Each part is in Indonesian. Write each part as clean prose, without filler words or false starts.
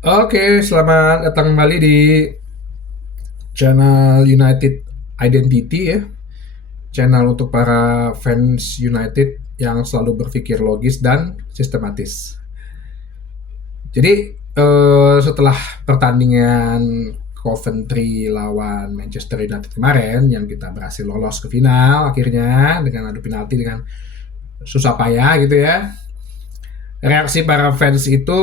Oke, selamat datang kembali di channel United Identity ya. Channel untuk para fans United yang selalu berpikir logis dan sistematis. Jadi setelah pertandingan Coventry lawan Manchester United kemarin yang kita berhasil lolos ke final akhirnya dengan adu penalti dengan susah payah gitu ya. Reaksi para fans itu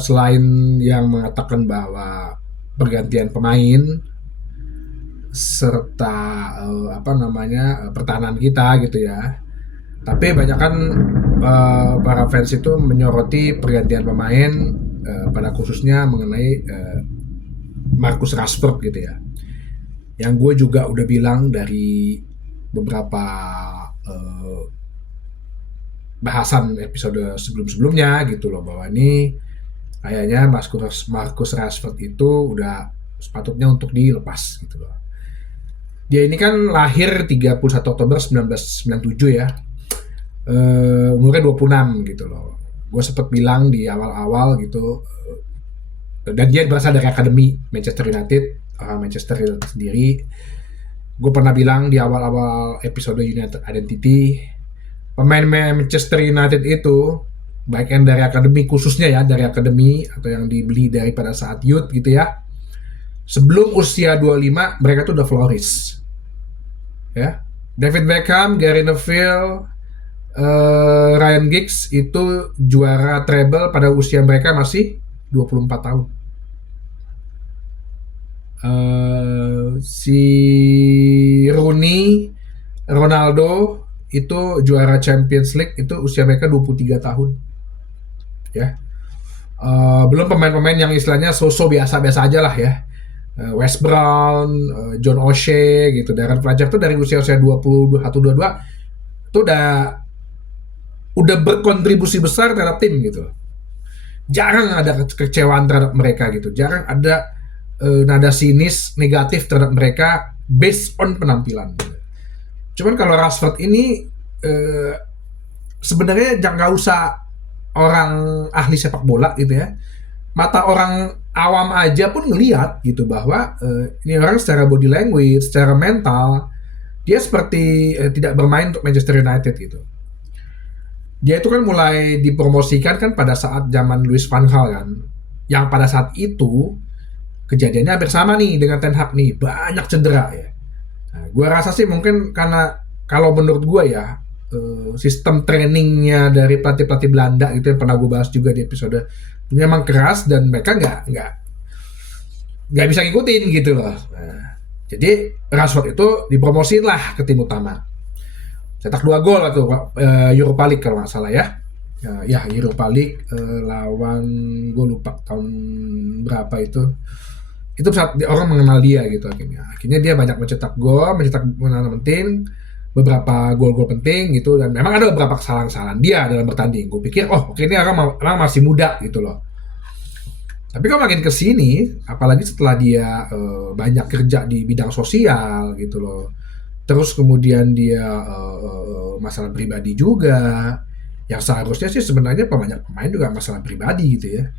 selain yang mengatakan bahwa pergantian pemain serta pertahanan kita gitu ya. Tapi banyak kan para fans itu menyoroti pergantian pemain pada khususnya mengenai Marcus Rashford gitu ya. Yang gue juga udah bilang dari beberapa eh, bahasan episode sebelum-sebelumnya gitu loh bahwa ini kayaknya Marcus Rashford itu udah sepatutnya untuk dilepas gitu loh. Dia ini kan lahir 31 Oktober 1997 ya. Umurnya 26 gitu loh. Gue sempet bilang di awal-awal gitu, dan dia berasal dari akademi Manchester United, Manchester United sendiri. Gue pernah bilang di awal-awal episode United Identity, pemain Manchester United itu baik yang dari akademi khususnya ya, dari akademi atau yang dibeli dari pada saat youth gitu ya. Sebelum usia 25 mereka tuh udah flourish. Ya. David Beckham, Gary Neville, Ryan Giggs itu juara treble pada usia mereka masih 24 tahun. Si Rooney, Ronaldo itu juara Champions League itu usia mereka 23 tahun. Ya. Belum pemain-pemain yang istilahnya so-so biasa-biasa aja lah ya. Wes Brown, John O'Shea gitu. Darren Fletcher tuh dari usia-usia 21 22 itu udah berkontribusi besar terhadap tim gitu. Jarang ada kekecewaan terhadap mereka gitu. Jarang ada nada sinis negatif terhadap mereka based on penampilan. Gitu. Cuman kalau Rashford ini sebenarnya nggak usah orang ahli sepak bola gitu ya. Mata orang awam aja pun ngelihat gitu bahwa ini orang secara body language, secara mental dia seperti tidak bermain untuk Manchester United gitu. Dia itu kan mulai dipromosikan kan pada saat zaman Louis van Gaal kan. Yang pada saat itu kejadiannya hampir sama nih dengan Ten Hag nih, banyak cedera ya. Nah, gue rasa sih mungkin karena kalau menurut gue ya sistem trainingnya dari pelatih-pelatih Belanda itu yang pernah gue bahas juga di episode memang keras dan mereka nggak bisa ngikutin gitu loh. Nah, jadi Rashford itu dipromosin lah ke tim utama. Cetak 2 gol atau Europa League kalau nggak salah ya. Ya Europa League lawan gue lupa tahun berapa itu. Itu saat orang mengenal dia gitu akhirnya. Akhirnya dia banyak mencetak gol, mencetak menang penting, beberapa gol-gol penting gitu dan memang ada beberapa kesalahan-kesalahan dia dalam bertanding. Gue pikir oke ini orang masih muda gitu loh. Tapi kalau makin ke sini, apalagi setelah dia banyak kerja di bidang sosial gitu loh. Terus kemudian dia masalah pribadi juga. Yang seharusnya sih sebenarnya banyak pemain juga masalah pribadi gitu ya.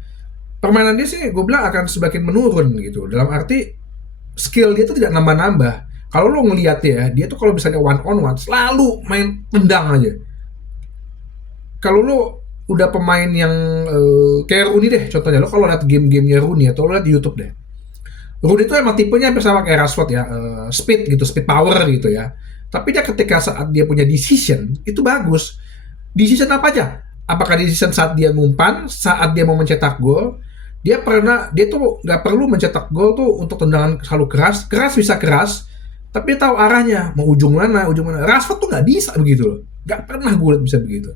Permainan dia sih gue bilang akan semakin menurun gitu. Dalam arti skill dia tuh tidak nambah-nambah. Kalau lo ngeliat ya, dia tuh kalau misalnya one on one selalu main tendang aja. Kalau lo udah pemain yang kayak Rooney deh contohnya, lo kalau lihat game-gamenya Rooney atau lo lihat di YouTube deh. Rooney itu emang tipenya hampir sama kayak Rashford ya, speed gitu, speed power gitu ya. Tapi dia ketika saat dia punya decision itu bagus. Decision apa aja? Apakah decision saat dia ngumpan, saat dia mau mencetak gol, dia tuh nggak perlu mencetak gol tuh untuk tendangan selalu keras, keras bisa keras, tapi dia tahu arahnya mau ujung mana, ujung mana. Rashford tuh nggak bisa begitu loh, nggak pernah gue lihat bisa begitu.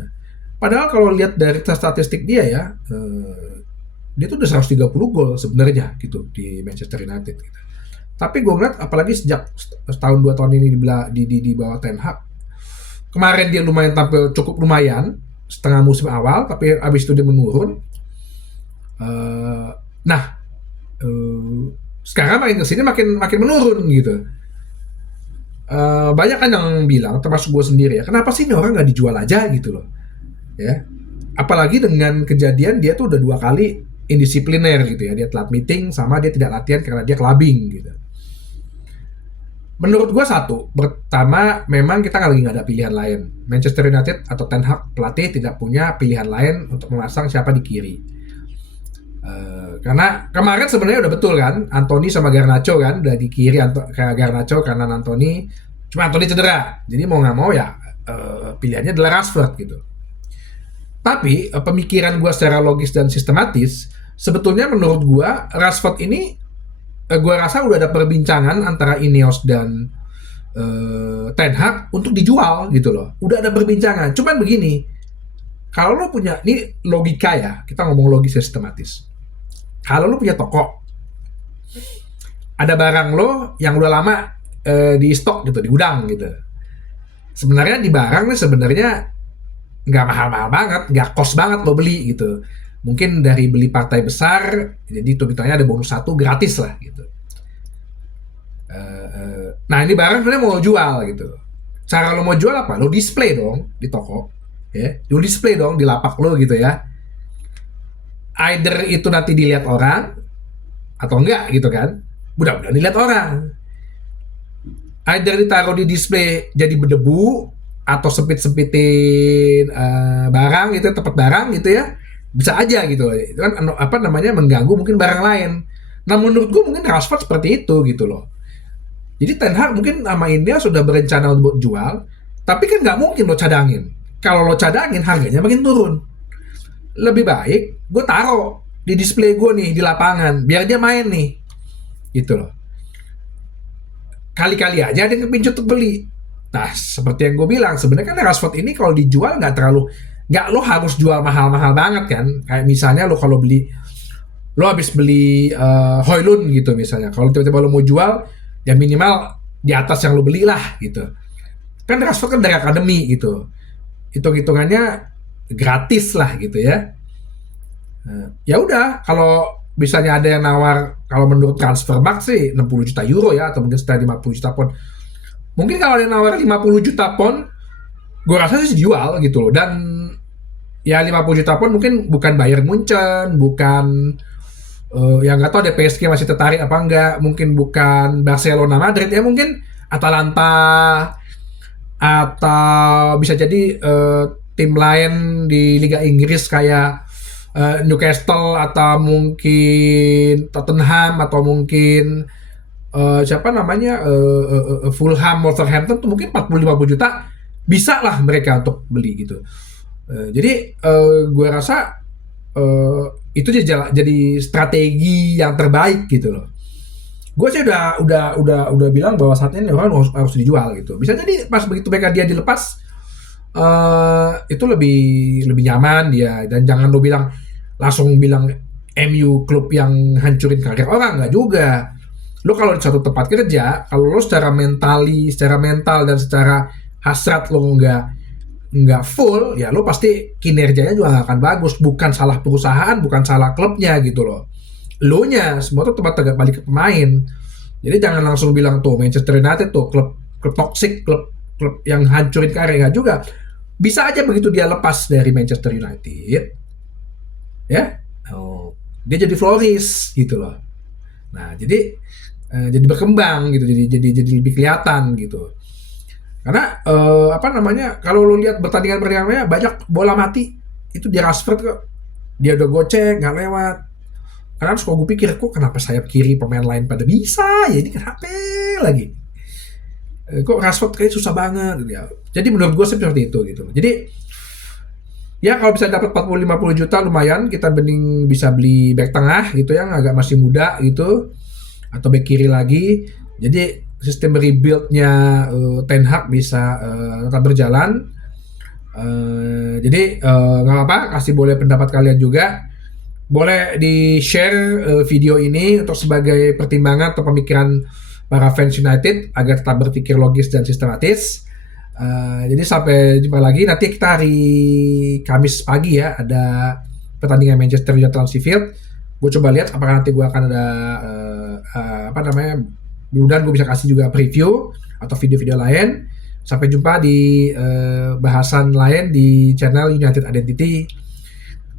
Nah, padahal kalau lihat dari statistik dia ya, dia tuh udah 130 gol sebenarnya gitu di Manchester United. Gitu. Tapi gue ngeliat apalagi sejak setahun 2 tahun ini di bawah Ten Hag, kemarin dia lumayan tampil cukup lumayan setengah musim awal, tapi abis itu dia menurun. Nah, sekarang makin kesini makin menurun gitu. Banyak kan yang bilang, termasuk gue sendiri ya, kenapa sih ini orang nggak dijual aja gitu loh, ya. Apalagi dengan kejadian dia tuh udah 2 kali indisipliner gitu ya. Dia telat meeting sama dia tidak latihan karena dia clubbing gitu. Menurut gue satu, pertama memang kita lagi nggak ada pilihan lain. Manchester United atau Ten Hag pelatih tidak punya pilihan lain untuk memasang siapa di kiri. Karena kemarin sebenarnya udah betul kan, Anthony sama Garnacho kan udah di kiri, kayak Garnacho kanan Anthony, cuma Anthony cedera, jadi mau nggak mau ya pilihannya adalah Rashford gitu. Tapi pemikiran gue secara logis dan sistematis, sebetulnya menurut gue Rashford ini gue rasa udah ada perbincangan antara Ineos dan Ten Hag untuk dijual gitu loh. Udah ada perbincangan. Cuman begini, kalau lo punya, ini logika ya, kita ngomong logis sistematis. Kalau lo punya toko, ada barang lo yang udah lama di stok gitu, di gudang gitu. Sebenarnya di barang nih sebenarnya nggak mahal-mahal banget, nggak kos banget lo beli gitu. Mungkin dari beli partai besar, jadi hitung-hitungannya ada bonus 1 gratis lah gitu. Nah ini barang sebenarnya mau jual gitu. Cara lo mau jual apa? Lo display dong di toko, ya. Lo display dong di lapak lo gitu ya. Either itu nanti dilihat orang atau enggak gitu kan. Mudah-mudahan dilihat orang. Either ditaruh di display jadi berdebu atau sempit-sempitin barang gitu, tempat barang gitu ya. Bisa aja gitu. Itu kan apa namanya, mengganggu mungkin barang lain. Nah menurut gue mungkin Rashford seperti itu gitu loh. Jadi Ten Hag mungkin sama India sudah berencana untuk jual, tapi kan nggak mungkin lo cadangin. Kalau lo cadangin harganya makin turun. Lebih baik gue taruh di display gue nih di lapangan biar dia main nih gitu loh. Kali-kali aja dia kepincut untuk beli. Nah seperti yang gue bilang, sebenarnya kan Rashford ini kalau dijual nggak lo harus jual mahal-mahal banget kan. Kayak misalnya lo kalau beli, lo habis beli Højlund gitu misalnya, kalau tiba-tiba lo mau jual ya minimal di atas yang lo beli lah gitu. Kan Rashford kan dari akademi gitu, hitung-hitungannya gratis lah gitu ya. Ya udah, kalau misalnya ada yang nawar, kalau menurut Transfermarkt sih 60 juta euro ya, atau mungkin sekitar 50 juta pound. Mungkin kalau ada yang nawar 50 juta pound, gue rasa sih jual gitu loh. Dan ya 50 juta pound mungkin bukan Bayern Munchen, bukan yang nggak tahu deh PSG masih tertarik apa enggak, mungkin bukan Barcelona Madrid ya, mungkin Atalanta atau bisa jadi tim lain di Liga Inggris kayak Newcastle atau mungkin Tottenham atau mungkin siapa namanya Fulham, Wolverhampton tuh mungkin 40-50 juta bisa lah mereka untuk beli gitu. Jadi gue rasa itu jadi strategi yang terbaik gitu loh. Gue sih udah bilang bahwa saatnya ini orang harus dijual gitu. Bisa jadi pas begitu mereka dia dilepas itu lebih nyaman dia, dan jangan lo langsung bilang MU klub yang hancurin karir orang, nggak juga. Lo kalau di suatu tempat kerja, kalau lo secara mental dan secara hasrat lo nggak full, ya lo pasti kinerjanya juga nggak akan bagus. Bukan salah perusahaan, bukan salah klubnya gitu loh. Lo nya semua tuh tempat tegak balik ke pemain. Jadi jangan langsung bilang tuh Manchester United tuh klub toksik, klub yang hancurin karir, nggak juga. Bisa aja begitu dia lepas dari Manchester United, ya, dia jadi flourish gitu loh. Nah jadi berkembang gitu, jadi lebih kelihatan gitu. Karena apa namanya, kalau lo lihat pertandingannya banyak bola mati itu di Rashford kok, dia udah gocek nggak lewat. Karena kalau gue pikir kok kenapa sayap kiri pemain lain pada bisa ya, ini kenapa lagi kok Rashford kayak susah banget gitu ya. Jadi menurut gue seperti itu gitu. Jadi ya kalau bisa dapat 40-50 juta lumayan, kita bening bisa beli back tengah gitu yang agak masih muda gitu, atau back kiri lagi. Jadi sistem rebuild-nya Ten Hag bisa tetap berjalan. Jadi nggak apa-apa, kasih boleh pendapat kalian juga. Boleh di-share video ini untuk sebagai pertimbangan atau pemikiran para fans United agar tetap berpikir logis dan sistematis. Jadi sampai jumpa lagi. Nanti kita hari Kamis pagi ya, ada pertandingan Manchester United lawan Sheffield. Gue coba lihat apakah nanti gue akan ada apa namanya, mudah-mudahan gue bisa kasih juga preview atau video-video lain. Sampai jumpa di bahasan lain di channel United Identity.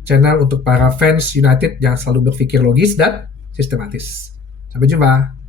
channel untuk para fans United yang selalu berpikir logis dan sistematis. Sampai jumpa.